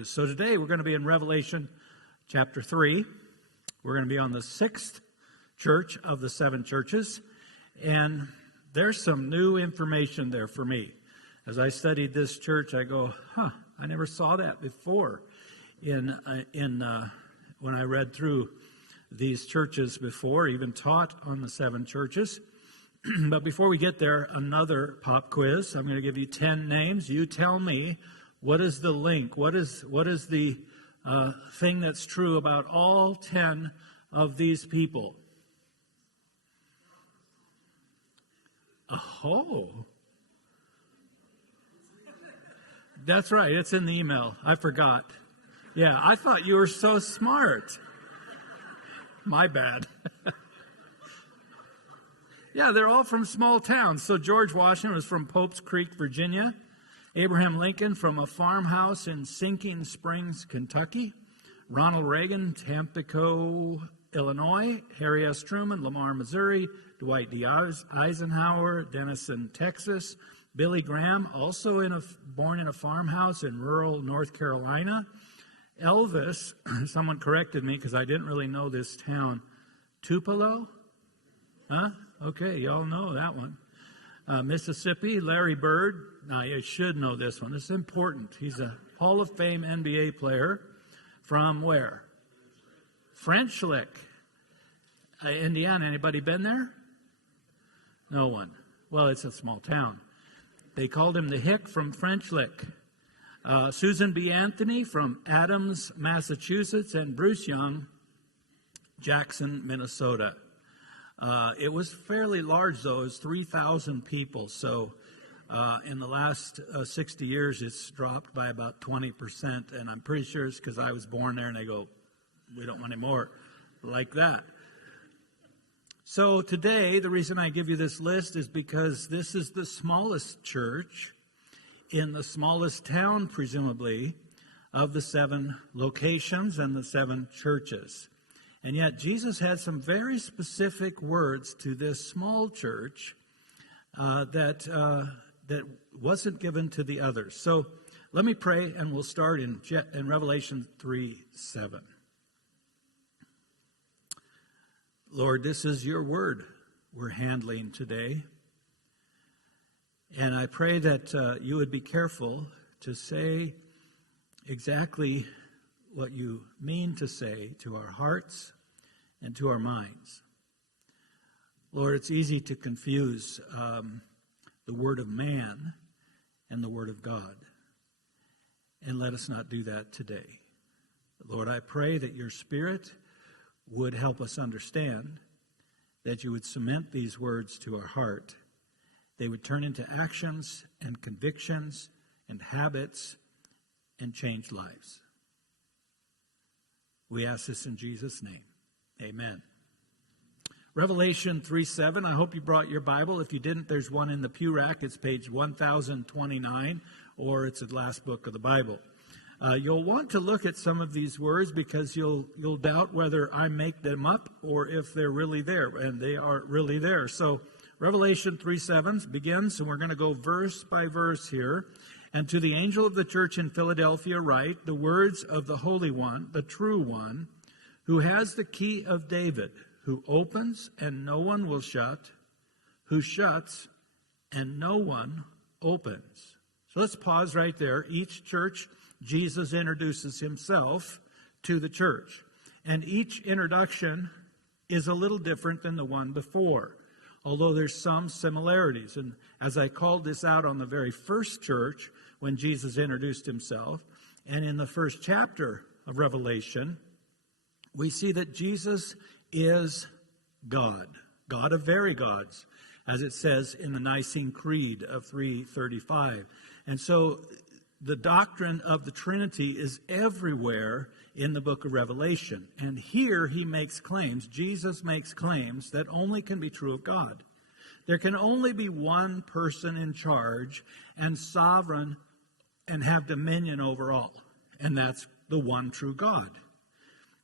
churches. So today we're going to be in Revelation chapter 3. We're going to be on the sixth church of the seven churches. And there's some new information there for me. As I studied this church, I go, I never saw that before when I read through these churches before, even taught on the seven churches. But before we get there, another pop quiz. I'm going to give you 10 names. You tell me, what is the link? What is the thing that's true about all 10 of these people? Oh. That's right. It's in the email. I forgot. Yeah, I thought you were so smart. My bad. Yeah, they're all from small towns. So George Washington was from Pope's Creek, Virginia. Abraham Lincoln from a farmhouse in Sinking Springs, Kentucky. Ronald Reagan, Tampico, Illinois. Harry S. Truman, Lamar, Missouri. Dwight D. Eisenhower, Denison, Texas. Billy Graham, also born in a farmhouse in rural North Carolina. Elvis, someone corrected me because I didn't really know this town. Tupelo? Huh? Okay, you all know that one. Mississippi, Larry Bird. Now, you should know this one. It's important. He's a Hall of Fame NBA player from where? French Lick, Indiana. Anybody been there? No one. Well, it's a small town. They called him the Hick from French Lick. Susan B. Anthony from Adams, Massachusetts, and Bruce Young, Jackson, Minnesota. It was fairly large, though. It was 3,000 people. So in the last 60 years, it's dropped by about 20%. And I'm pretty sure it's because I was born there, and they go, we don't want any more like that. So today, the reason I give you this list is because this is the smallest church in the smallest town, presumably, of the seven locations and the seven churches. And yet Jesus had some very specific words to this small church that wasn't given to the others. So let me pray, and we'll start in Revelation 3:7. Lord, this is your word we're handling today. And I pray that you would be careful to say exactly what you mean to say to our hearts and to our minds. Lord, it's easy to confuse the word of man and the word of God. And let us not do that today. Lord, I pray that your Spirit would help us understand, that you would cement these words to our heart. They would turn into actions and convictions and habits and change lives. We ask this in Jesus' name. Amen. Revelation 3:7. I hope you brought your Bible. If you didn't, there's one in the pew rack. It's page 1029, or it's the last book of the Bible. You'll want to look at some of these words because you'll doubt whether I make them up or if they're really there, and they are really there. So Revelation 3:7 begins, and we're going to go verse by verse here. And to the angel of the church in Philadelphia write the words of the Holy One, the true One, who has the key of David, who opens and no one will shut, who shuts and no one opens. So let's pause right there. Each church, Jesus introduces himself to the church. And each introduction is a little different than the one before, although there's some similarities. And as I called this out on the very first church when Jesus introduced himself, and in the first chapter of Revelation, we see that Jesus is God, God of very gods, as it says in the Nicene Creed of 335. And so the doctrine of the Trinity is everywhere in the book of Revelation. And here he makes claims, Jesus makes claims that only can be true of God. There can only be one person in charge and sovereign and have dominion over all. And that's the one true God.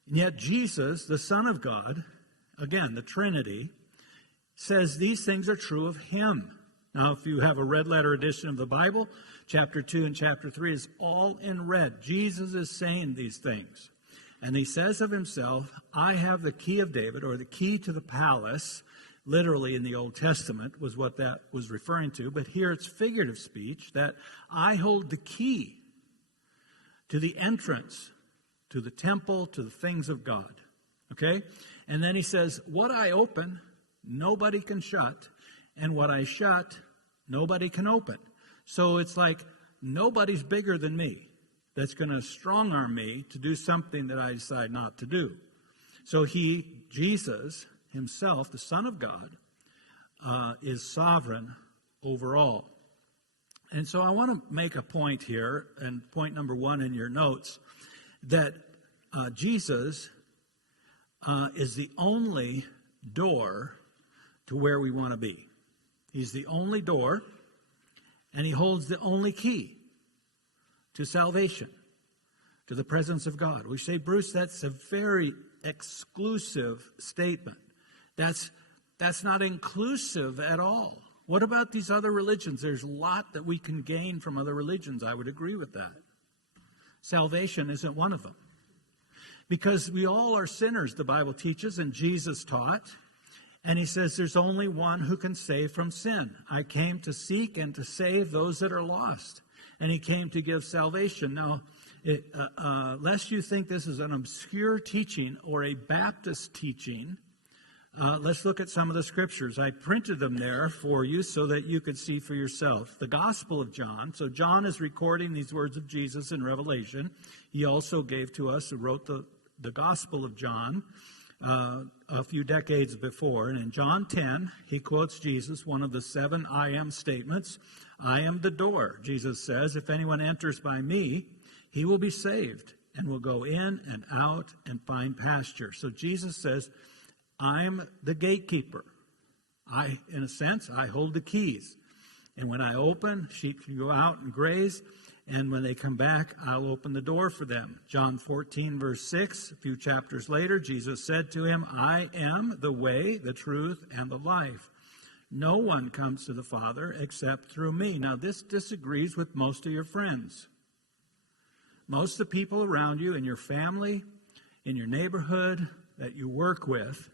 And yet Jesus, the Son of God, again, the Trinity, says these things are true of him. Now, if you have a red letter edition of the Bible, chapter 2 and chapter 3 is all in red. Jesus is saying these things. And he says of himself, I have the key of David, or the key to the palace. Literally in the Old Testament was what that was referring to. But here it's figurative speech, that I hold the key to the entrance, to the temple, to the things of God. Okay? And then he says, what I open, nobody can shut. And what I shut, nobody can open. So it's like nobody's bigger than me that's going to strong arm me to do something that I decide not to do. So Jesus himself, the Son of God, is sovereign over all. And so I want to make a point here, and point number 1 in your notes, that Jesus is the only door to where we want to be. He's the only door, and he holds the only key to salvation, to the presence of God. We say, Bruce, that's a very exclusive statement. That's not inclusive at all. What about these other religions? There's a lot that we can gain from other religions. I would agree with that. Salvation isn't one of them. Because we all are sinners, the Bible teaches, and Jesus taught. And he says there's only one who can save from sin. I came to seek and to save those that are lost. And he came to give salvation. Now, lest you think this is an obscure teaching or a Baptist teaching, let's look at some of the scriptures. I printed them there for you so that you could see for yourself. The Gospel of John. So John is recording these words of Jesus in Revelation. He also gave to us, who wrote the Gospel of John a few decades before. And in John 10, he quotes Jesus, one of the 7 I am statements. I am the door, Jesus says. If anyone enters by me, he will be saved and will go in and out and find pasture. So Jesus says, I'm the gatekeeper. In a sense, I hold the keys. And when I open, sheep can go out and graze. And when they come back, I'll open the door for them. John 14, verse 6, a few chapters later, Jesus said to him, I am the way, the truth, and the life. No one comes to the Father except through me. Now, this disagrees with most of your friends. Most of the people around you, in your family, in your neighborhood, that you work with,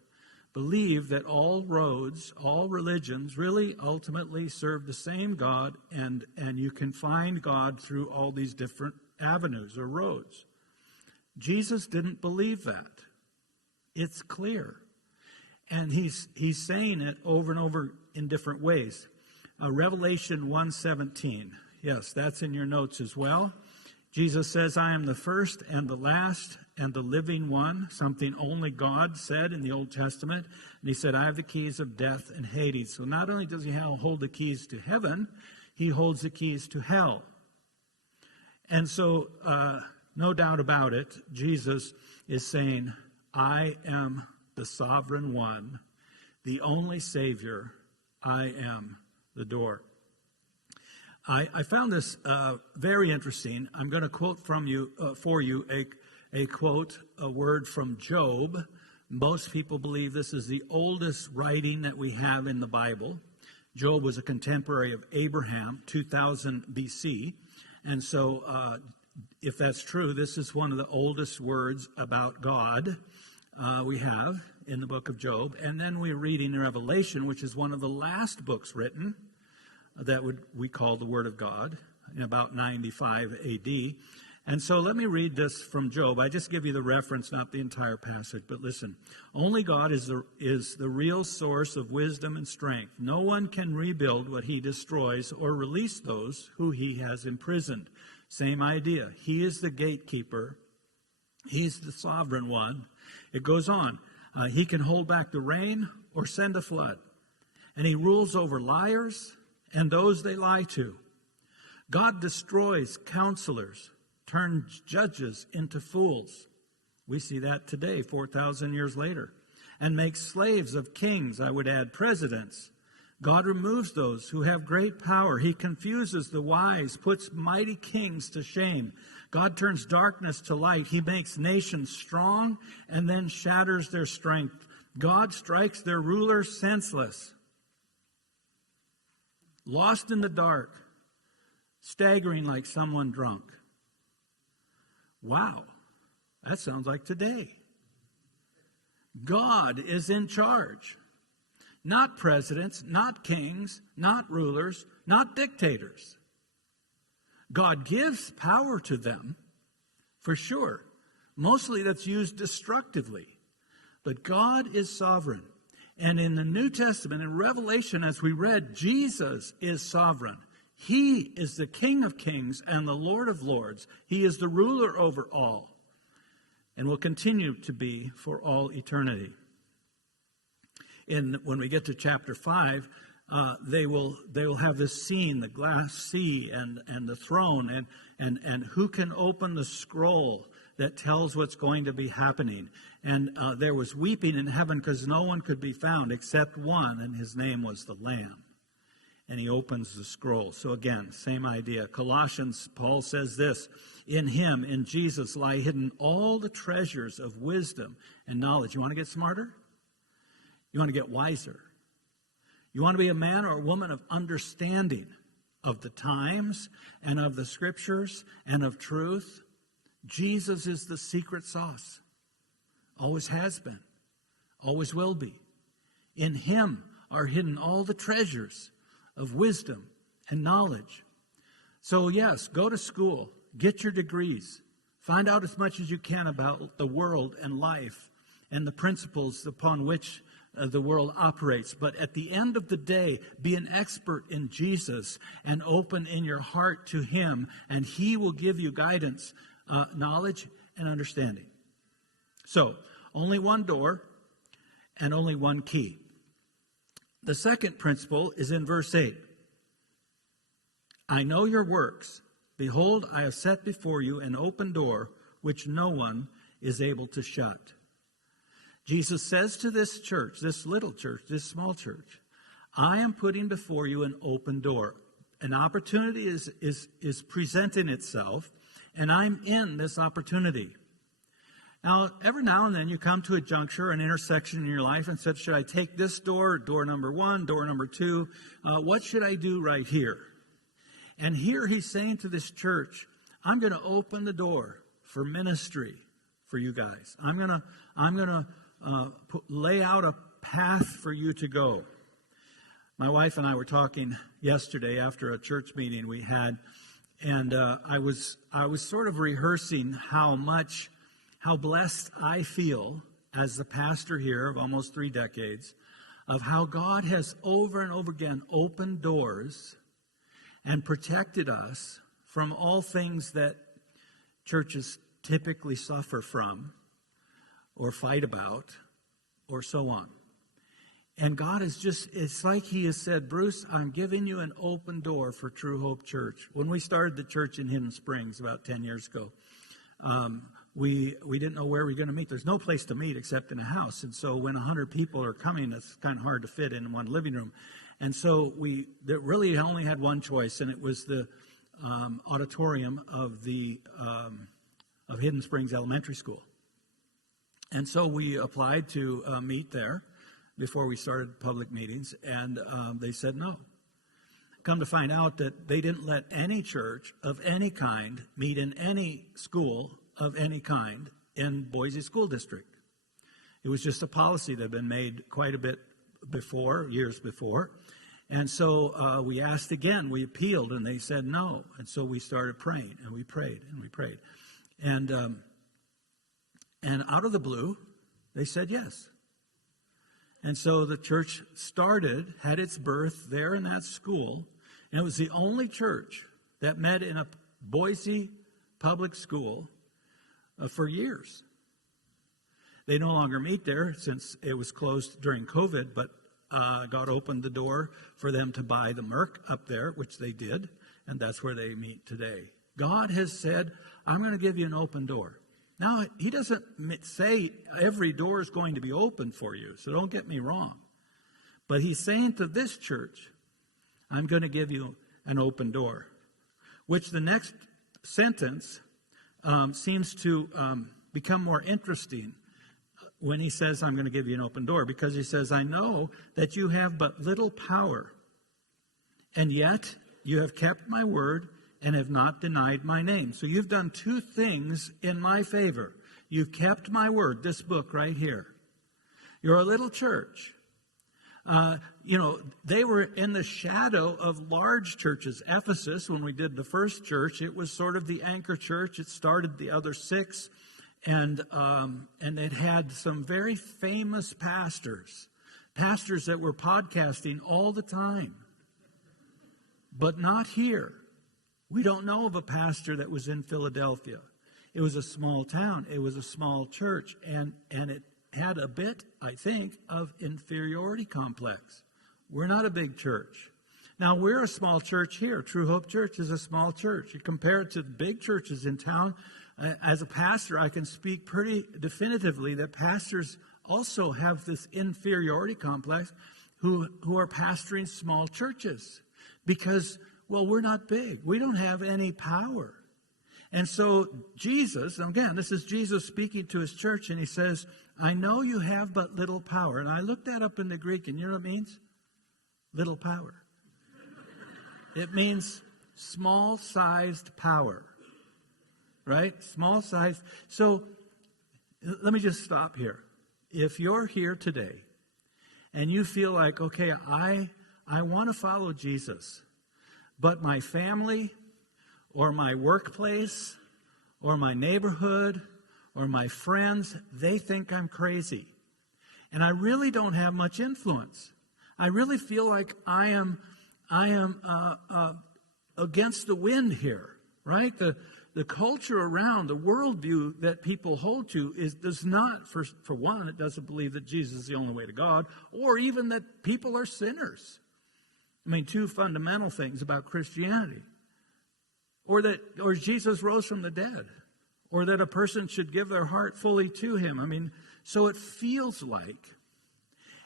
believe that all roads, all religions really ultimately serve the same God, and you can find God through all these different avenues or roads. Jesus didn't believe that. It's clear. And he's saying it over and over in different ways. Revelation 1:17. Yes, that's in your notes as well. Jesus says, I am the first and the last and the living one, something only God said in the Old Testament. And he said, I have the keys of death and Hades. So not only does he hold the keys to heaven, he holds the keys to hell. And so, no doubt about it, Jesus is saying, I am the sovereign one, the only Savior. I am the door. I found this very interesting. I'm going to quote for you a quote, a word from Job. Most people believe this is the oldest writing that we have in the Bible. Job was a contemporary of Abraham, 2000 BC. And so if that's true, this is one of the oldest words about God we have in the book of Job. And then we're reading Revelation, which is one of the last books written that we call the Word of God, in about 95 AD. And so let me read this from Job. I just give you the reference, not the entire passage, but listen. Only God is the real source of wisdom and strength. No one can rebuild what he destroys or release those who he has imprisoned. Same idea. He is the gatekeeper. He's the sovereign one. It goes on. He can hold back the rain or send a flood. And he rules over liars and those they lie to. God destroys counselors, turns judges into fools. We see that today, 4,000 years later. And makes slaves of kings, I would add presidents. God removes those who have great power. He confuses the wise, puts mighty kings to shame. God turns darkness to light. He makes nations strong and then shatters their strength. God strikes their rulers senseless. lost in the dark, staggering like someone drunk. Wow, that sounds like today. God is in charge. Not presidents, not kings, not rulers, not dictators. God gives power to them, for sure. Mostly that's used destructively. But God is sovereign. And in the New Testament, in Revelation, as we read, Jesus is sovereign. He is the King of kings and the Lord of lords. He is the ruler over all and will continue to be for all eternity. When we get to chapter 5, they will have this scene, the glass sea and the throne, and who can open the scroll that tells what's going to be happening. And there was weeping in heaven because no one could be found except one, and his name was the Lamb. And he opens the scroll. So again, same idea. Colossians, Paul says this, in him, in Jesus, lie hidden all the treasures of wisdom and knowledge. You want to get smarter? You want to get wiser? You want to be a man or a woman of understanding of the times and of the scriptures and of truth? Jesus is the secret sauce. Always has been. Always will be. In him are hidden all the treasures of wisdom and knowledge. So yes, go to school. Get your degrees. Find out as much as you can about the world and life and the principles upon which the world operates. But at the end of the day, be an expert in Jesus and open in your heart to him, and he will give you guidance, knowledge, and understanding. So, only one door and only one key. The second principle is in verse 8. I know your works. Behold, I have set before you an open door, which no one is able to shut. Jesus says to this church, this little church, this small church, I am putting before you an open door. An opportunity is presenting itself, and I'm in this opportunity. Now, every now and then you come to a juncture, an intersection in your life, and said, should I take this door, door number 1, door number 2? What should I do right here? And here he's saying to this church, I'm going to open the door for ministry for you guys. I'm going to lay out a path for you to go. My wife and I were talking yesterday after a church meeting we had, and I was sort of rehearsing how blessed I feel as the pastor here of almost 3 decades, of how God has over and over again opened doors and protected us from all things that churches typically suffer from or fight about, or so on. And God is it's like he has said, Bruce, I'm giving you an open door for True Hope Church. When we started the church in Hidden Springs about 10 years ago, we didn't know where we were going to meet. There's no place to meet except in a house. And so when 100 people are coming, it's kind of hard to fit in one living room. And so we really only had one choice, and it was the auditorium of Hidden Springs Elementary School. And so we applied to meet there before we started public meetings, and they said no. Come to find out that they didn't let any church of any kind meet in any school of any kind in Boise School District. It was just a policy that had been made quite a bit before, years before. And so we asked again, we appealed, and they said no. And so we started praying, and we prayed, and we prayed. And out of the blue, they said yes. And so the church had its birth there in that school. And it was the only church that met in a Boise public school for years. They no longer meet there since it was closed during COVID, but God opened the door for them to buy the Merc up there, which they did, and that's where they meet today. God has said, I'm going to give you an open door. Now, he doesn't say every door is going to be open for you, so don't get me wrong. But he's saying to this church, I'm going to give you an open door, which the next sentence seems to become more interesting when he says, I'm going to give you an open door, because he says, I know that you have but little power and yet you have kept my word and have not denied my name. So you've done two things in my favor. You've kept my word, this book right here. You're a little church. They were in the shadow of large churches. Ephesus, when we did the first church, it was sort of the anchor church. It started the other six, and it had some very famous pastors that were podcasting all the time. But not here. We don't know of a pastor that was in Philadelphia. It was a small town. It was a small church, and it had a bit, I think, of inferiority complex. We're not a big church. Now, we're a small church here. True Hope Church is a small church. You compare it to the big churches in town. As a pastor, I can speak pretty definitively that pastors also have this inferiority complex who are pastoring small churches because, well, we're not big. We don't have any power. And so Jesus, and again, this is Jesus speaking to his church, and he says, I know you have but little power. And I looked that up in the Greek, and you know what it means? Little power. It means small-sized power, right? Small-sized. So let me just stop here. If you're here today, and you feel like, okay, I want to follow Jesus, but my family or my workplace or my neighborhood or my friends, they think I'm crazy. And I really don't have much influence. I really feel like I am against the wind here, right? The culture around, the worldview that people hold to does not, for one, it doesn't believe that Jesus is the only way to God, or even that people are sinners. I mean, two fundamental things about Christianity. Or Jesus rose from the dead. Or that a person should give their heart fully to him. I mean, so it feels like,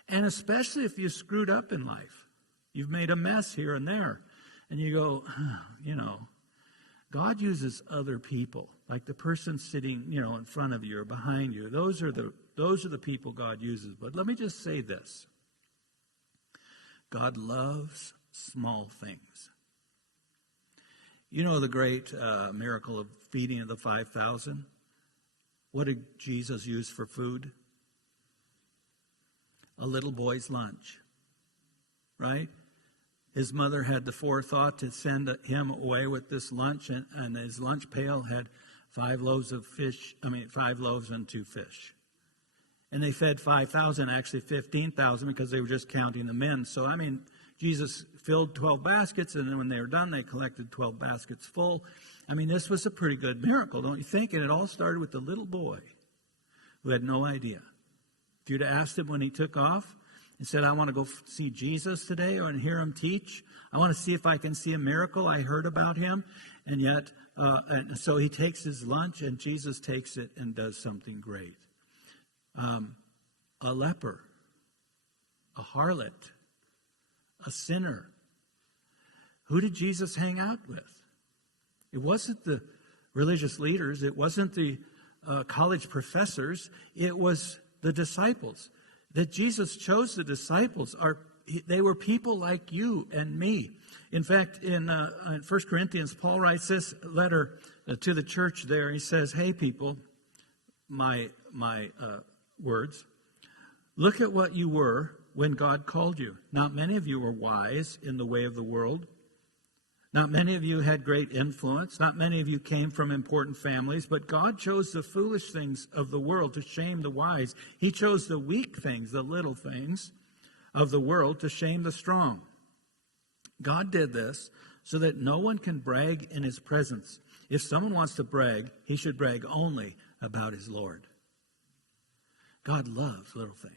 and especially if you screwed up in life, you've made a mess here and there, and you go, God uses other people, like the person sitting, in front of you or behind you. Those are the people God uses. But let me just say this. God loves small things. You know the great miracle of feeding of the 5,000? What did Jesus use for food? A little boy's lunch, right? His mother had the forethought to send him away with this lunch, and his lunch pail had 5 loaves and 2 fish. And they fed 5,000, actually 15,000, because they were just counting the men. So, Jesus filled 12 baskets, and then when they were done, they collected 12 baskets full. This was a pretty good miracle, don't you think? And it all started with the little boy who had no idea. If you'd asked him when he took off and said, I want to go see Jesus today or hear him teach, I want to see if I can see a miracle. I heard about him. And yet, so he takes his lunch, and Jesus takes it and does something great. A leper, a harlot, a sinner. Who did Jesus hang out with? It wasn't the religious leaders. It wasn't the college professors. It was the disciples. That Jesus chose the disciples. They were people like you and me. In fact, in 1 Corinthians, Paul writes this letter to the church there. He says, hey, people, my words, look at what you were when God called you. Not many of you were wise in the way of the world. Not many of you had great influence. Not many of you came from important families. But God chose the foolish things of the world to shame the wise. He chose the weak things, the little things of the world to shame the strong. God did this so that no one can brag in his presence. If someone wants to brag, he should brag only about his Lord. God loves little things.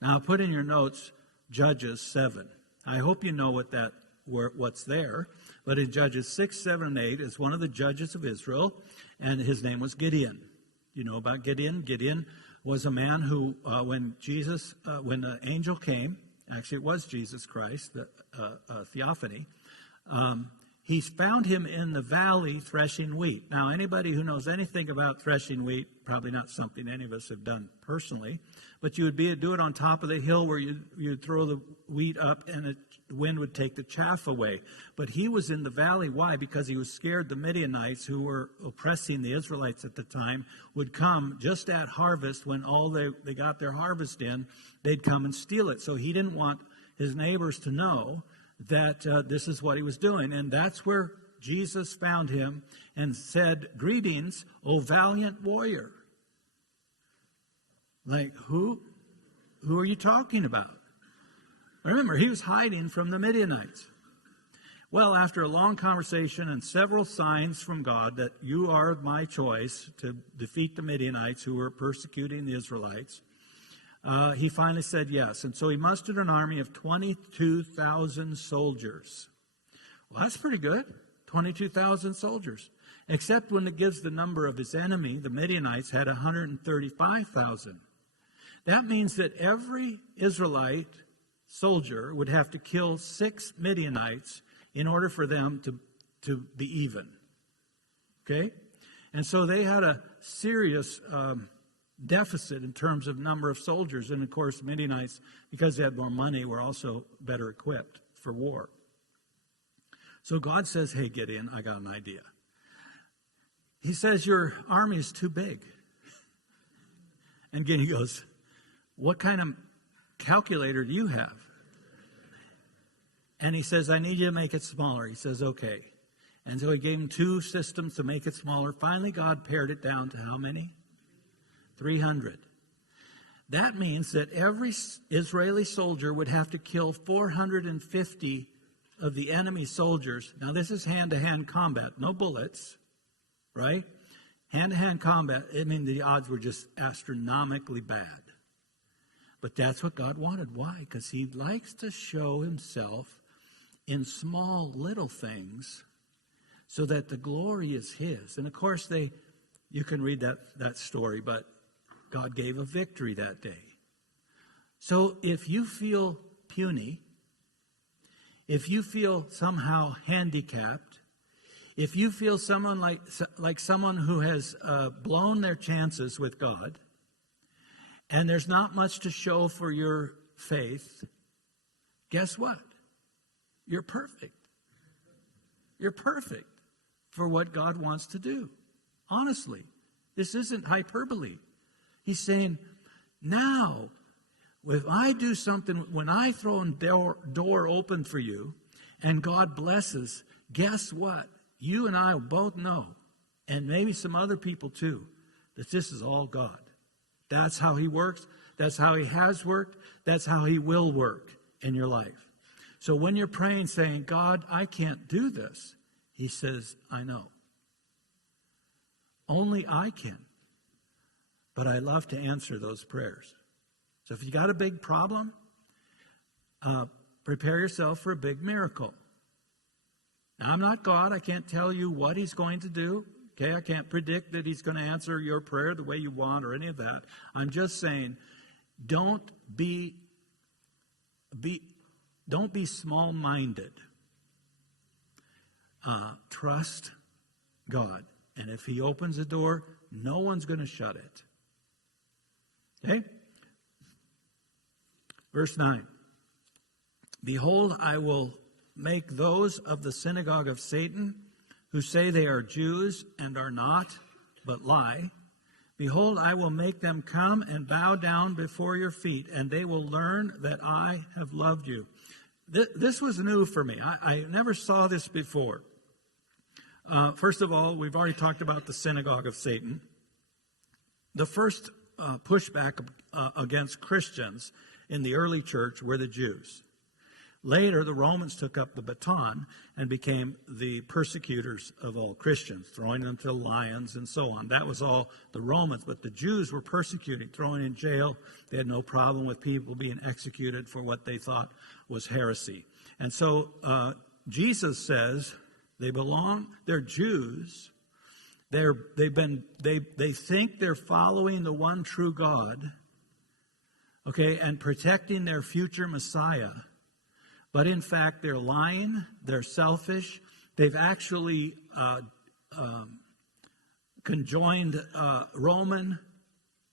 Now, put in your notes Judges 7. I hope you know what's there. But in Judges 6, 7, and 8 is one of the judges of Israel, and his name was Gideon. You know about Gideon? Gideon was a man who, when the angel came, actually it was Jesus Christ, the theophany, he found him in the valley threshing wheat. Now, anybody who knows anything about threshing wheat, probably not something any of us have done personally, but you would do it on top of the hill where you'd throw the wheat up and the wind would take the chaff away. But he was in the valley. Why? Because he was scared the Midianites, who were oppressing the Israelites at the time, would come just at harvest when they got their harvest in, they'd come and steal it. So he didn't want his neighbors to know that this is what he was doing. And that's where Jesus found him and said, "Greetings, O valiant warrior." Like, who are you talking about? Remember, he was hiding from the Midianites. Well, after a long conversation and several signs from God that you are my choice to defeat the Midianites who were persecuting the Israelites, he finally said yes. And so he mustered an army of 22,000 soldiers. Well, that's pretty good. 22,000 soldiers. Except when it gives the number of his enemy, the Midianites had 135,000. That means that every Israelite soldier would have to kill 6 Midianites in order for them to be even. Okay? And so they had a serious deficit in terms of number of soldiers. And of course, Midianites, because they had more money, were also better equipped for war. So God says, "Hey, Gideon, I got an idea." He says, "Your army is too big." And Gideon goes, "What kind of calculator do you have?" And he says, "I need you to make it smaller." He says, "Okay." And so he gave him 2 systems to make it smaller. Finally, God pared it down to how many? 300. That means that every Israeli soldier would have to kill 450 of the enemy soldiers. Now, this is hand-to-hand combat, no bullets, right? Hand-to-hand combat, I mean, the odds were just astronomically bad. But that's what God wanted. Why? Because he likes to show himself in small little things so that the glory is his. And of course, you can read that story, but God gave a victory that day. So if you feel puny, if you feel somehow handicapped, if you feel someone like someone who has blown their chances with God, and there's not much to show for your faith, guess what? You're perfect. You're perfect for what God wants to do. Honestly, this isn't hyperbole. He's saying, now, if I do something, when I throw a door open for you, and God blesses, guess what? You and I will both know, and maybe some other people too, that this is all God. That's how he works. That's how he has worked. That's how he will work in your life. So when you're praying saying, "God, I can't do this," he says, "I know. Only I can. But I love to answer those prayers." So if you got a big problem, prepare yourself for a big miracle. Now, I'm not God. I can't tell you what he's going to do. Okay, I can't predict that he's going to answer your prayer the way you want or any of that. I'm just saying, don't be small-minded. Trust God. And if he opens a door, no one's going to shut it. Okay? Verse 9. "Behold, I will make those of the synagogue of Satan who say they are Jews and are not, but lie. Behold, I will make them come and bow down before your feet, and they will learn that I have loved you." This was new for me. I never saw this before. First of all, we've already talked about the synagogue of Satan. The first pushback against Christians in the early church were the Jews. Later, the Romans took up the baton and became the persecutors of all Christians, throwing them to lions and so on. That was all the Romans, but the Jews were persecuting, throwing in jail. They had no problem with people being executed for what they thought was heresy. And so Jesus says they're Jews. They think they're following the one true God, okay, and protecting their future Messiah. But in fact, they're lying, they're selfish, They've actually conjoined Roman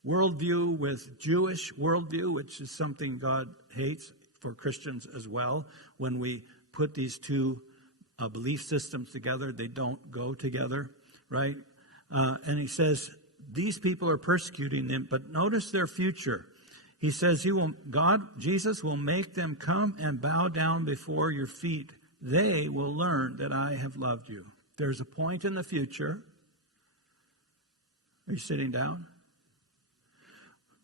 worldview with Jewish worldview, which is something God hates for Christians as well. When we put these two belief systems together, they don't go together, right? And he says, these people are persecuting them, but notice their future. He says, Jesus will make them come and bow down before your feet. They will learn that I have loved you. There's a point in the future. Are you sitting down?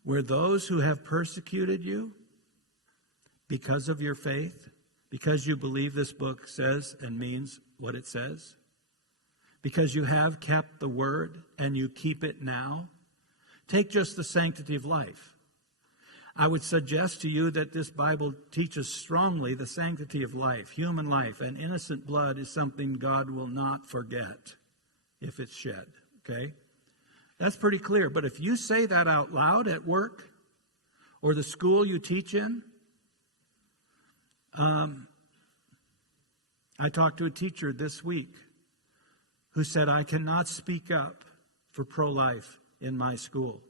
Where those who have persecuted you because of your faith, because you believe this book says and means what it says, because you have kept the word and you keep it now, take just the sanctity of life. I would suggest to you that this Bible teaches strongly the sanctity of life, human life, and innocent blood is something God will not forget if it's shed, okay? That's pretty clear. But if you say that out loud at work or the school you teach in, I talked to a teacher this week who said, I cannot speak up for pro-life in my school.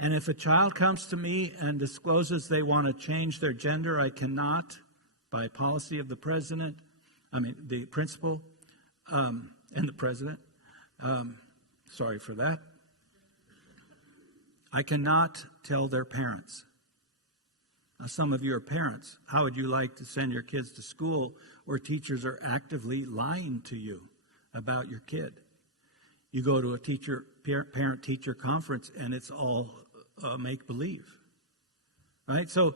And if a child comes to me and discloses they want to change their gender, I cannot, by policy of the the principal and the president, sorry for that, I cannot tell their parents. Now, some of you are parents. How would you like to send your kids to school where teachers are actively lying to you about your kid? You go to a parent-teacher conference and it's all make-believe, right? So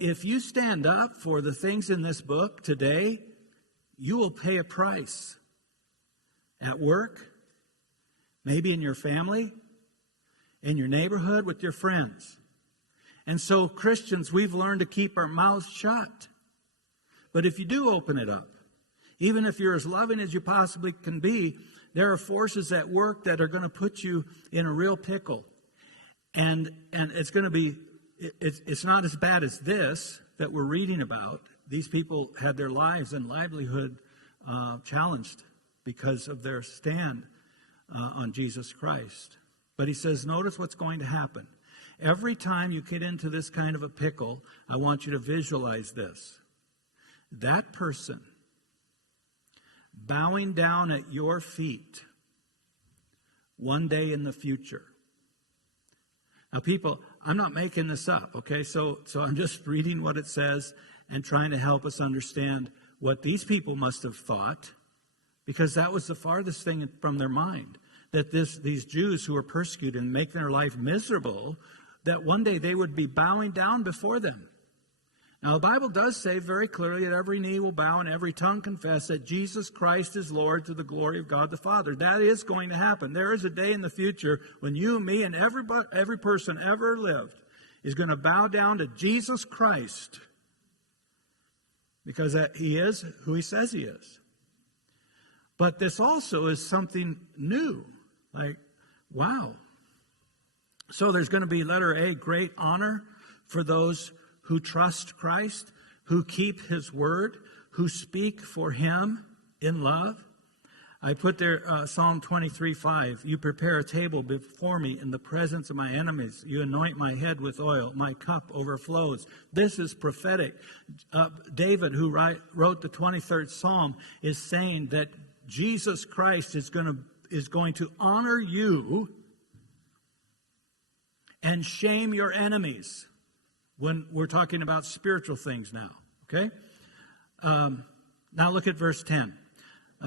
if you stand up for the things in this book today, you will pay a price at work, maybe in your family, in your neighborhood, with your friends. And so Christians, we've learned to keep our mouths shut. But if you do open it up, even if you're as loving as you possibly can be, there are forces at work that are going to put you in a real pickle. And it's going to be, it's not as bad as this that we're reading about. These people had their lives and livelihood challenged because of their stand on Jesus Christ. But he says, notice what's going to happen. Every time you get into this kind of a pickle, I want you to visualize this. That person bowing down at your feet one day in the future. Now, people, I'm not making this up, okay? So I'm just reading what it says and trying to help us understand what these people must have thought, because that was the farthest thing from their mind, that these Jews who were persecuted and making their life miserable, that one day they would be bowing down before them. Now, the Bible does say very clearly that every knee will bow and every tongue confess that Jesus Christ is Lord to the glory of God the Father. That is going to happen. There is a day in the future when you, me, and every person ever lived is going to bow down to Jesus Christ because he is who he says he is. But this also is something new. Like, wow. So there's going to be, letter A, great honor for those who trust Christ, who keep his word, who speak for him in love. I put there Psalm 23:5. You prepare a table before me in the presence of my enemies. You anoint my head with oil. My cup overflows. This is prophetic. David, who wrote the 23rd Psalm, is saying that Jesus Christ is going to honor you and shame your enemies. When we're talking about spiritual things now, okay? Now look at verse 10.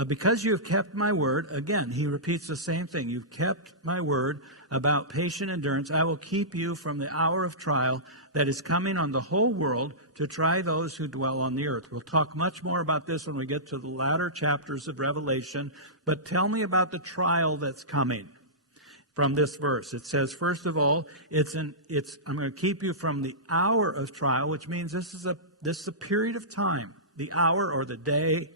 Because you have kept my word, again, he repeats the same thing. You've kept my word about patient endurance. I will keep you from the hour of trial that is coming on the whole world to try those who dwell on the earth. We'll talk much more about this when we get to the latter chapters of Revelation. But tell me about the trial that's coming. From this verse, it says, first of all, I'm going to keep you from the hour of trial, which means this is a period of time, the hour or the day,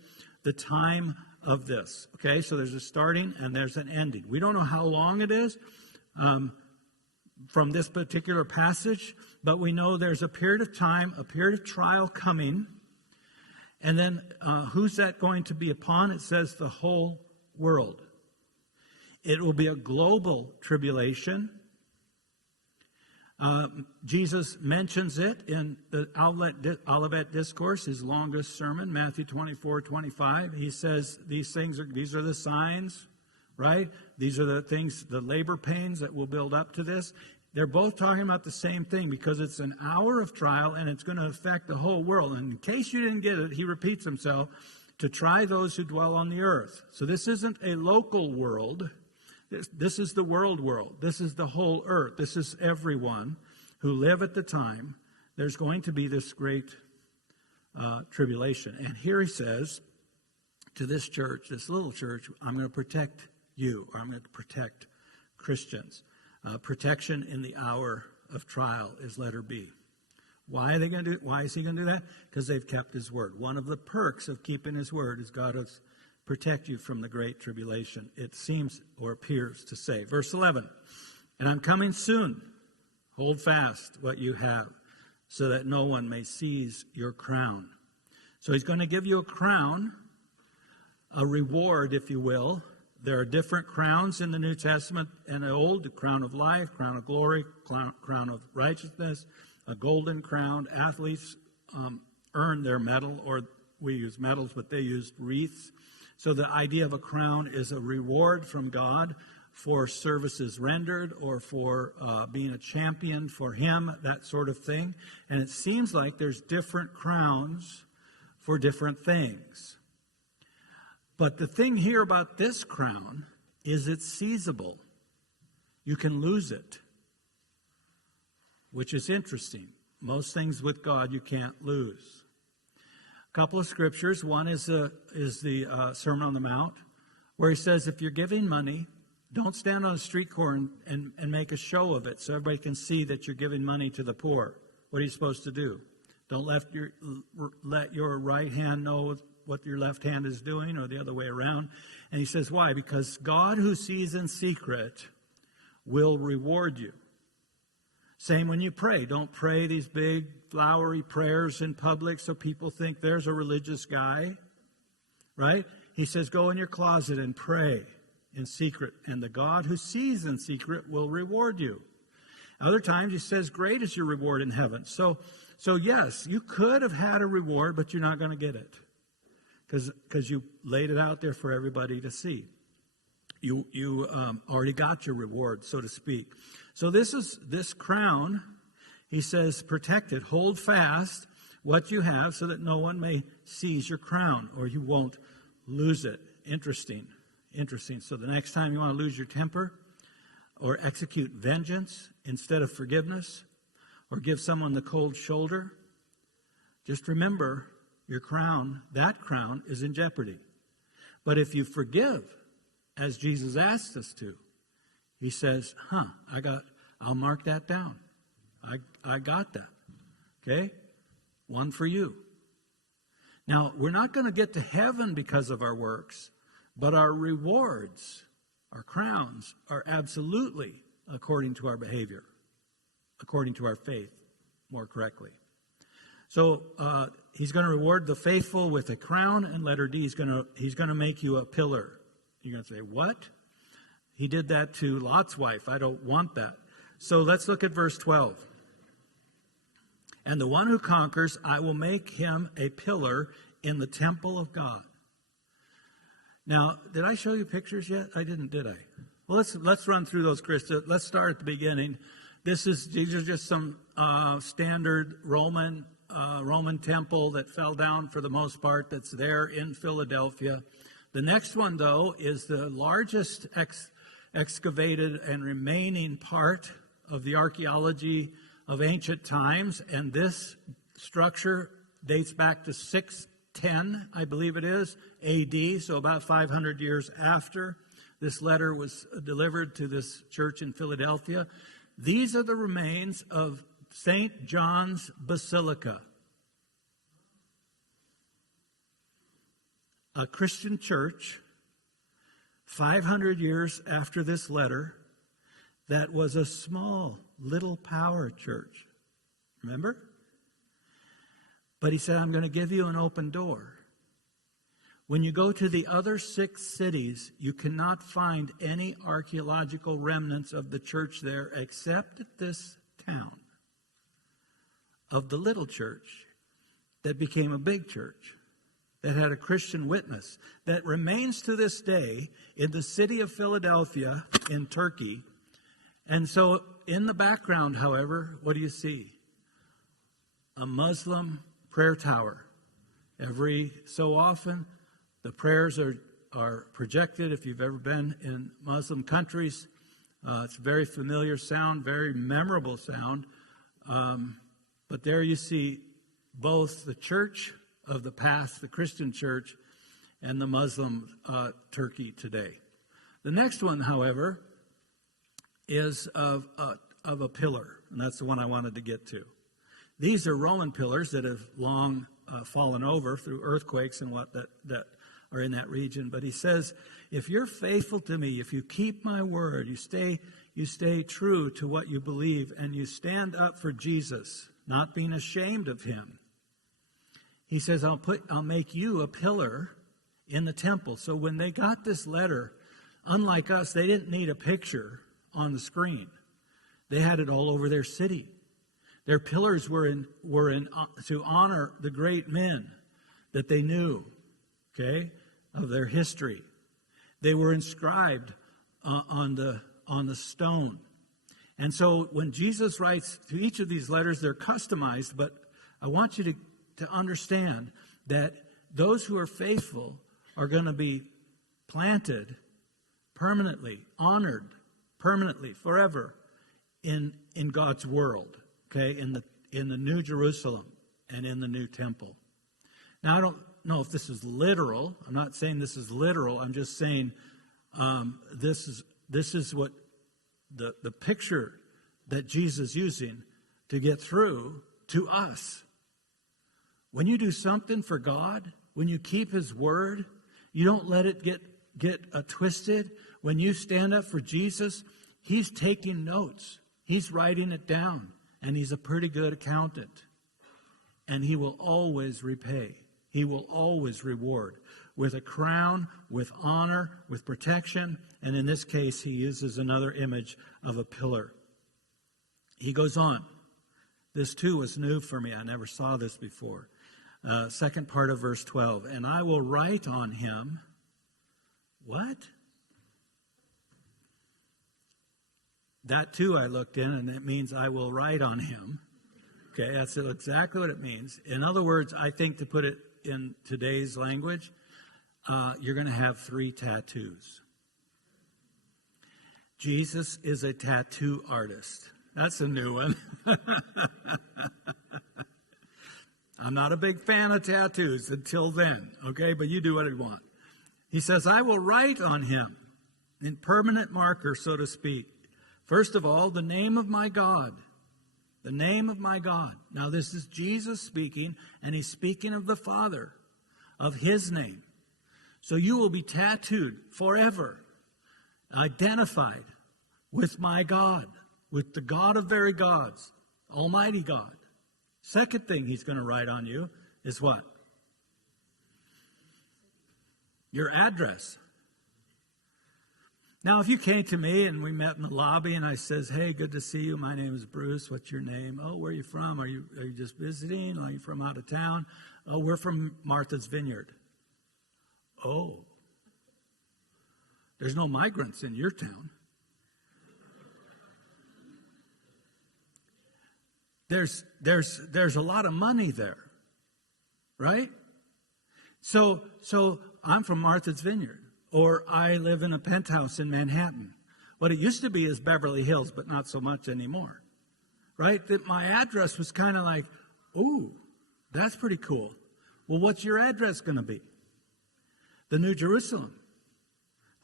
the time of this. Okay, so there's a starting and there's an ending. We don't know how long it is from this particular passage, but we know there's a period of time, a period of trial coming, And then who's that going to be upon? It says the whole world. It will be a global tribulation. Jesus mentions it in the Olivet Discourse, his longest sermon, Matthew 24:25. He says these are the signs, right? These are the things, the labor pains that will build up to this. They're both talking about the same thing because it's an hour of trial and it's going to affect the whole world. And in case you didn't get it, he repeats himself, to try those who dwell on the earth. So this isn't a local world. This is the world. This is the whole earth. This is everyone who live at the time. There's going to be this great tribulation. And here he says to this church, this little church, I'm going to protect you, or I'm going to protect Christians. Protection in the hour of trial is letter B. Why is he going to do that? Because they've kept his word. One of the perks of keeping his word is God has protect you from the great tribulation. It seems or appears to say. Verse 11, and I'm coming soon. Hold fast what you have, so that no one may seize your crown. So he's going to give you a crown, a reward, if you will. There are different crowns in the New Testament and the Old: the crown of life, crown of glory, crown of righteousness, a golden crown. Athletes earn their medal, or we use medals, but they used wreaths. So the idea of a crown is a reward from God for services rendered, or for being a champion for him, that sort of thing. And it seems like there's different crowns for different things. But the thing here about this crown is it's seizable. You can lose it, which is interesting. Most things with God you can't lose. Couple of scriptures. One is the Sermon on the Mount, where he says, if you're giving money, don't stand on a street corner and make a show of it so everybody can see that you're giving money to the poor. What are you supposed to do? Don't let your right hand know what your left hand is doing, or the other way around. And he says, why? Because God, who sees in secret, will reward you. Same when you pray. Don't pray these big, flowery prayers in public so people think there's a religious guy, right? He says, go in your closet and pray in secret, and the God who sees in secret will reward you. Other times he says, great is your reward in heaven. So yes, you could have had a reward, but you're not going to get it because you laid it out there for everybody to see. You already got your reward, so to speak. So this crown, he says, protect it, hold fast what you have so that no one may seize your crown, or you won't lose it. Interesting. So the next time you want to lose your temper, or execute vengeance instead of forgiveness, or give someone the cold shoulder, just remember your crown, that crown is in jeopardy. But if you forgive, as Jesus asked us to, he says, I'll mark that down. I got that. Okay? One for you. Now, we're not going to get to heaven because of our works, but our rewards, our crowns, are absolutely according to our behavior, according to our faith, more correctly. So he's going to reward the faithful with a crown, and letter D, he's going to make you a pillar. You're going to say, what? He did that to Lot's wife. I don't want that. So let's look at verse 12. And the one who conquers, I will make him a pillar in the temple of God. Now, did I show you pictures yet? I didn't, did I? Well, let's run through those, Krista. Let's start at the beginning. These are just some standard Roman temple that fell down for the most part, that's there in Philadelphia. The next one, though, is the largest excavated and remaining part of the archaeology of ancient times, and this structure dates back to 610, I believe it is, A.D., so about 500 years after this letter was delivered to this church in Philadelphia. These are the remains of St. John's Basilica, a Christian church 500 years after this letter that was a small little power church. Remember? But he said, I'm going to give you an open door. When you go to the other 6 cities, you cannot find any archaeological remnants of the church there except at this town of the little church that became a big church, that had a Christian witness, that remains to this day in the city of Philadelphia in Turkey. And so in the background, however, what do you see? A Muslim prayer tower. Every so often, the prayers are projected. If you've ever been in Muslim countries, it's a very familiar sound, very memorable sound. But there you see both the church of the past, the Christian church, and the Muslim Turkey today. The next one, however, is of a pillar, and that's the one I wanted to get to. These are Roman pillars that have long fallen over through earthquakes and what that are in that region. But he says, if you're faithful to me, if you keep my word, you stay true to what you believe, and you stand up for Jesus, not being ashamed of him. He says, I'll make you a pillar in the temple. So when they got this letter, unlike us, they didn't need a picture on the screen. They had it all over their city. Their pillars were to honor the great men that they knew, okay, of their history. They were inscribed on the stone. And so when Jesus writes to each of these letters, they're customized, but I want you to understand that those who are faithful are going to be planted permanently, honored permanently, forever in God's world, okay, in the New Jerusalem and in the new temple. Now, I don't know if this is literal. I'm not saying this is literal. I'm just saying this is what the picture that Jesus is using to get through to us. When you do something for God, when you keep his word, you don't let it get twisted. When you stand up for Jesus, he's taking notes. He's writing it down. And he's a pretty good accountant. And he will always repay. He will always reward with a crown, with honor, with protection. And in this case, he uses another image of a pillar. He goes on. This too was new for me. I never saw this before. Second part of verse 12. And I will write on him. What? That too I looked in, and it means I will write on him. Okay, that's exactly what it means. In other words, I think to put it in today's language, you're going to have 3 tattoos. Jesus is a tattoo artist. That's a new one. I'm not a big fan of tattoos until then, okay? But you do what you want. He says, I will write on him in permanent marker, so to speak. First of all, the name of my God. The name of my God. Now, this is Jesus speaking, and he's speaking of the Father, of his name. So you will be tattooed forever, identified with my God, with the God of very gods, Almighty God. Second thing he's going to write on you is what? Your address. Now, if you came to me and we met in the lobby and I says, hey, good to see you. My name is Bruce. What's your name? Oh, where are you from? Are you just visiting? Are you from out of town? Oh, we're from Martha's Vineyard. Oh, there's no migrants in your town. There's a lot of money there, right? So I'm from Martha's Vineyard, or I live in a penthouse in Manhattan. What it used to be is Beverly Hills, but not so much anymore, right? That my address was kind of like, ooh, that's pretty cool. Well, what's your address going to be? The New Jerusalem,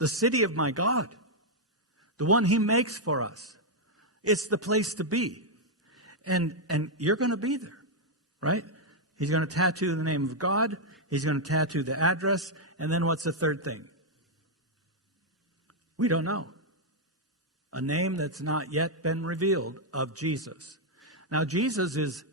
the city of my God, the one he makes for us. It's the place to be. And you're going to be there, right? He's going to tattoo the name of God. He's going to tattoo the address. And then what's the third thing? We don't know. A name that's not yet been revealed of Jesus. Now, Jesus is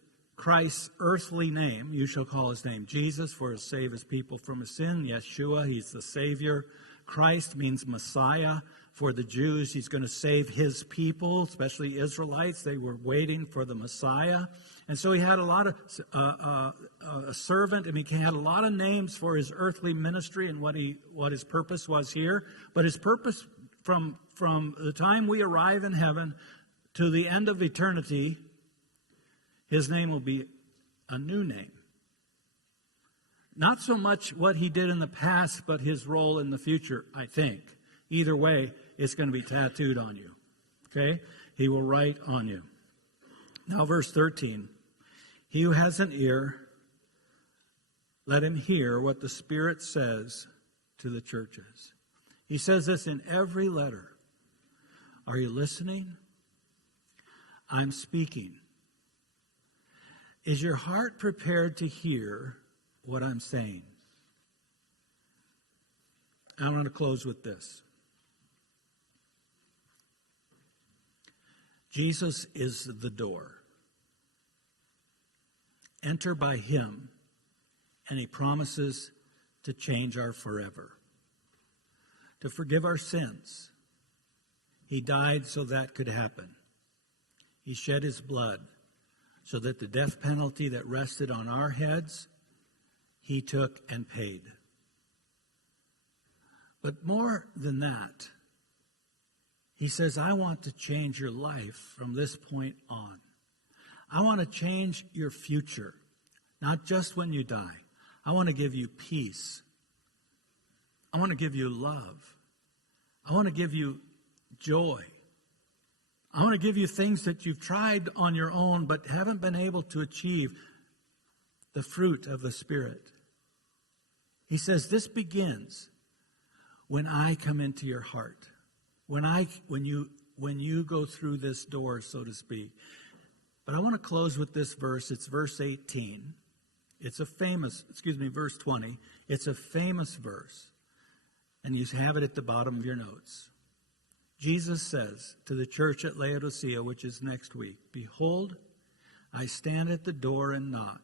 Christ's earthly name. You shall call his name Jesus, for he'll save his people from his sin. Yeshua, he's the Savior. Christ means Messiah. For the Jews, he's going to save his people, especially Israelites. They were waiting for the Messiah. And so he had a lot of, a servant, and he had a lot of names for his earthly ministry and what his purpose was here. But his purpose from the time we arrive in heaven to the end of eternity, his name will be a new name. Not so much what he did in the past, but his role in the future, I think. Either way, it's going to be tattooed on you. Okay? He will write on you. Now, verse 13. He who has an ear, let him hear what the Spirit says to the churches. He says this in every letter. Are you listening? I'm speaking. Is your heart prepared to hear what I'm saying? I'm going to close with this. Jesus is the door. Enter by him, and he promises to change our forever, to forgive our sins. He died so that could happen. He shed his blood so that the death penalty that rested on our heads, he took and paid. But more than that, he says, I want to change your life from this point on. I want to change your future, not just when you die. I want to give you peace. I want to give you love. I want to give you joy. I want to give you things that you've tried on your own but haven't been able to achieve, the fruit of the Spirit. He says this begins when I come into your heart. When you go through this door, so to speak. But I want to close with this verse. It's verse 18. It's a famous, verse 20. It's a famous verse. And you have it at the bottom of your notes. Jesus says to the church at Laodicea, which is next week, behold, I stand at the door and knock.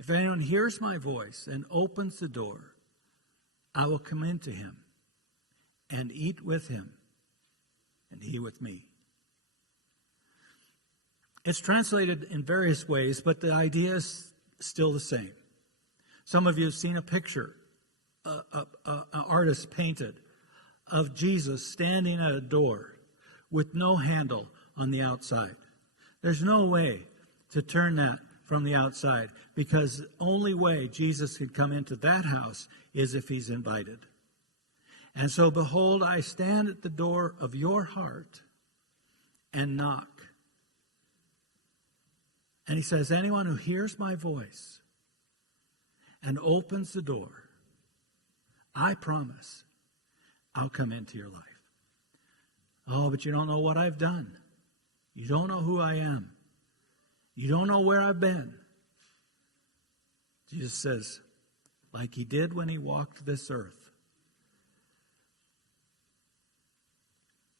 If anyone hears my voice and opens the door, I will come into him and eat with him, and he with me. It's translated in various ways, but the idea is still the same. Some of you have seen a picture, an artist painted, of Jesus standing at a door with no handle on the outside. There's no way to turn that from the outside, because the only way Jesus could come into that house is if he's invited. And so, behold, I stand at the door of your heart and knock. And he says, anyone who hears my voice and opens the door, I promise I'll come into your life. Oh, but you don't know what I've done. You don't know who I am. You don't know where I've been. Jesus says, like he did when he walked this earth,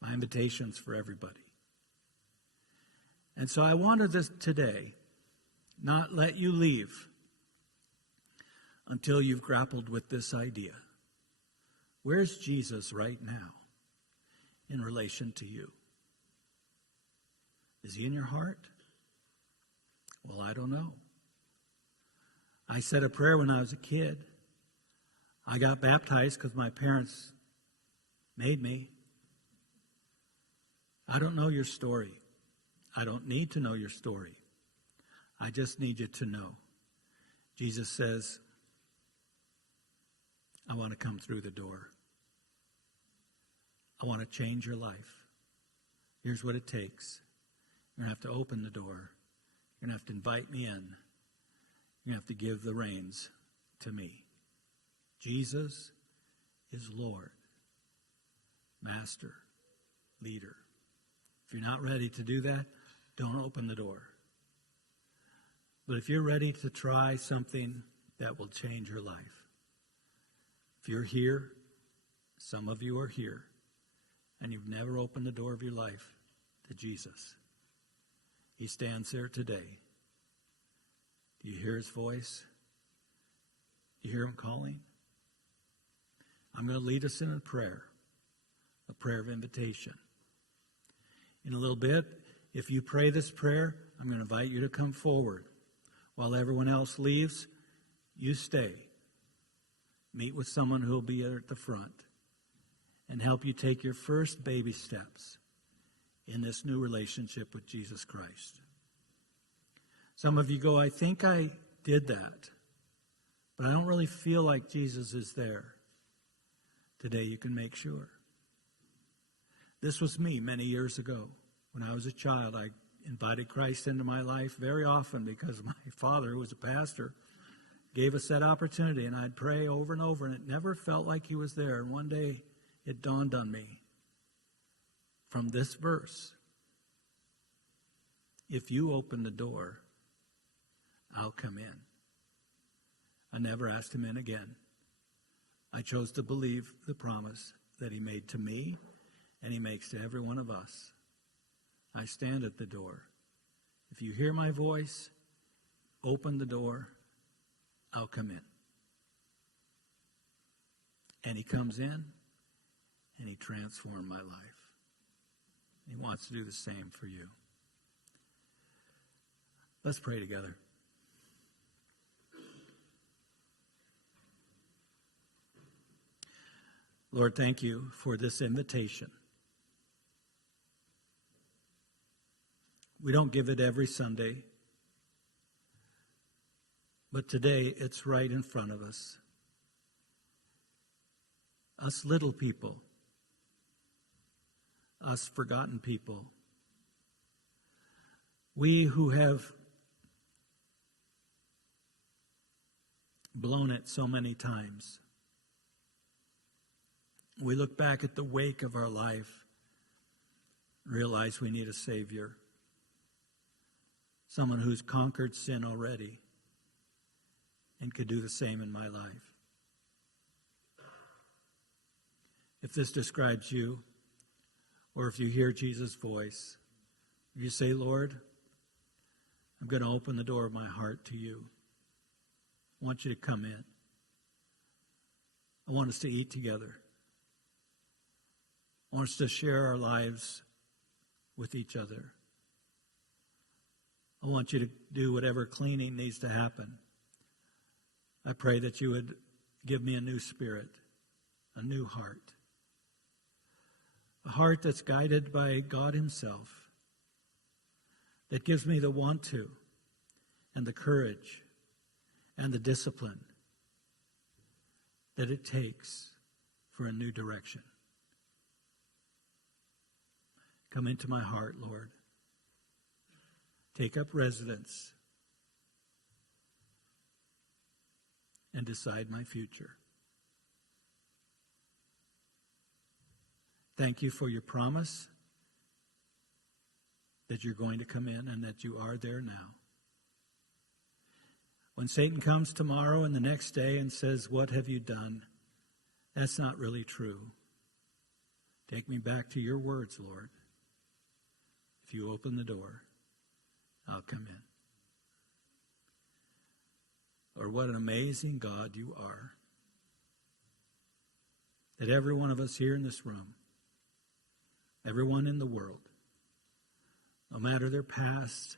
my invitation's for everybody. And so I wanted this today not let you leave until you've grappled with this idea. Where's Jesus right now in relation to you? Is he in your heart? Well, I don't know. I said a prayer when I was a kid. I got baptized because my parents made me. I don't know your story. I don't need to know your story. I just need you to know. Jesus says, I want to come through the door. I want to change your life. Here's what it takes. You're going to have to open the door. You're going to have to invite me in. You're going to have to give the reins to me. Jesus is Lord, Master, Leader. If you're not ready to do that, don't open the door. But if you're ready to try something that will change your life, if you're here, some of you are here, and you've never opened the door of your life to Jesus, he stands there today You hear his voice? You hear him calling? I'm going to lead us in a prayer of invitation. In a little bit, if you pray this prayer, I'm going to invite you to come forward. While everyone else leaves, you stay. Meet with someone who will be there at the front and help you take your first baby steps in this new relationship with Jesus Christ. Some of you go, I think I did that, but I don't really feel like Jesus is there. Today you can make sure. This was me many years ago. When I was a child, I invited Christ into my life very often because my father, who was a pastor, gave us that opportunity, and I'd pray over and over, and it never felt like he was there. And one day it dawned on me from this verse, if you open the door, I'll come in. I never asked him in again. I chose to believe the promise that he made to me and he makes to every one of us. I stand at the door. If you hear my voice, open the door, I'll come in. And he comes in and he transformed my life. He wants to do the same for you. Let's pray together. Lord, thank you for this invitation. We don't give it every Sunday, but today it's right in front of us. Us little people, us forgotten people, we who have blown it so many times. We look back at the wake of our life, realize we need a Savior, someone who's conquered sin already and could do the same in my life. If this describes you, or if you hear Jesus' voice, you say, Lord, I'm going to open the door of my heart to you. I want you to come in. I want us to eat together. I want us to share our lives with each other. I want you to do whatever cleaning needs to happen. I pray that you would give me a new spirit, a new heart. A heart that's guided by God himself, that gives me the want to and the courage and the discipline that it takes for a new direction. Come into my heart, Lord. Take up residence and decide my future. Thank you for your promise that you're going to come in and that you are there now. When Satan comes tomorrow and the next day and says, what have you done? That's not really true. Take me back to your words, Lord. If you open the door, I'll come in. Lord, what an amazing God you are. That every one of us here in this room, everyone in the world, no matter their past,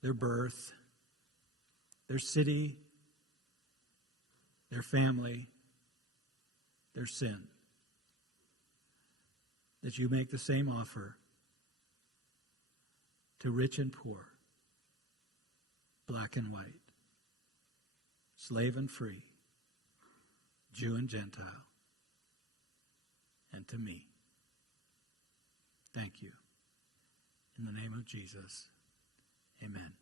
their birth, their city, their family, their sin, that you make the same offer to rich and poor, black and white, slave and free, Jew and Gentile, and to me. Thank you. In the name of Jesus, amen.